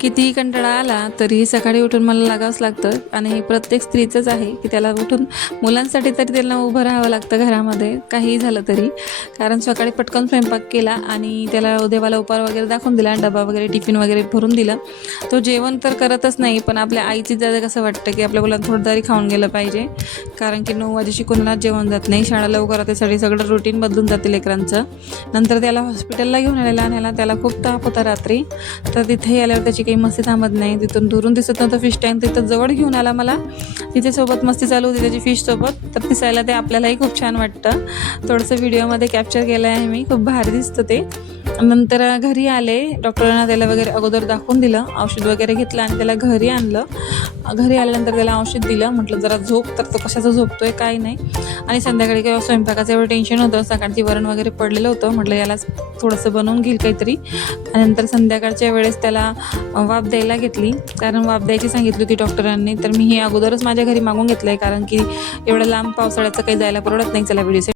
कितीही कंटाळा आला तरी सकाळी उठून मला लागावंच लागतं आणि हे प्रत्येक स्त्रीचंच आहे की त्याला उठून मुलांसाठी तरी त्यांना उभं राहावं लागतं घरामध्ये काहीही झालं तरी. कारण सकाळी पटकन स्वयंपाक केला आणि त्याला देवाला उपहार वगैरे दाखवून दिला, डबा वगैरे टिफिन वगैरे भरून दिलं. तो जेवण तर करतच नाही, पण आपल्या आईची जरा कसं वाटतं की आपल्या मुलांना थोडं तरी खाऊन गेलं पाहिजे. कारण की 9 वाजेशी कोणालाच जेवण जात नाही, शाळा लवकर त्यासाठी सगळं रुटीन बदलून जाते लेकरांचं. नंतर त्याला हॉस्पिटलला घेऊन आलेला, न्यायला त्याला खूप ताप होता रात्री. तर तिथे आल्यावर त्याची काही मस्ती थांबत नाही. तिथून दुरून दिसत नव्हतं फिश टँक, तिथं जवळ घेऊन आला मला. तिच्यासोबत मस्ती चालू होती त्याची फिशसोबत. तर दिसायला ते आपल्यालाही खूप छान वाटतं. थोडंसं व्हिडिओमध्ये कॅप्चर केलं आहे मी, खूप भारी दिसतं ते. नंतर घरी आले, डॉक्टरांना त्याला वगैरे अगोदर दाखवून दिलं, औषध वगैरे घेतलं आणि त्याला घरी आणलं. घरी आल्यानंतर त्याला औषध दिलं. म्हटलं जरा झोप, तर तो कशाचं झोपतोय काय नाही. आणि संध्याकाळी किंवा स्वयंपाकाचं एवढं टेन्शन होतं, सकाळची वरण वगैरे पडलेलं होतं. म्हटलं याला थोडंसं बनवून घेईल काहीतरी. आणि नंतर संध्याकाळच्या वेळेस त्याला वाफ द्यायला घेतली, कारण वाफ द्यायची सांगितली होती डॉक्टरांनी. तर मी हे अगोदरच माझ्या घरी मागून घेतलं आहे, कारण की एवढं लांब पावसाळ्याचं काही जायला परवडत नाही. चला व्हिडिओ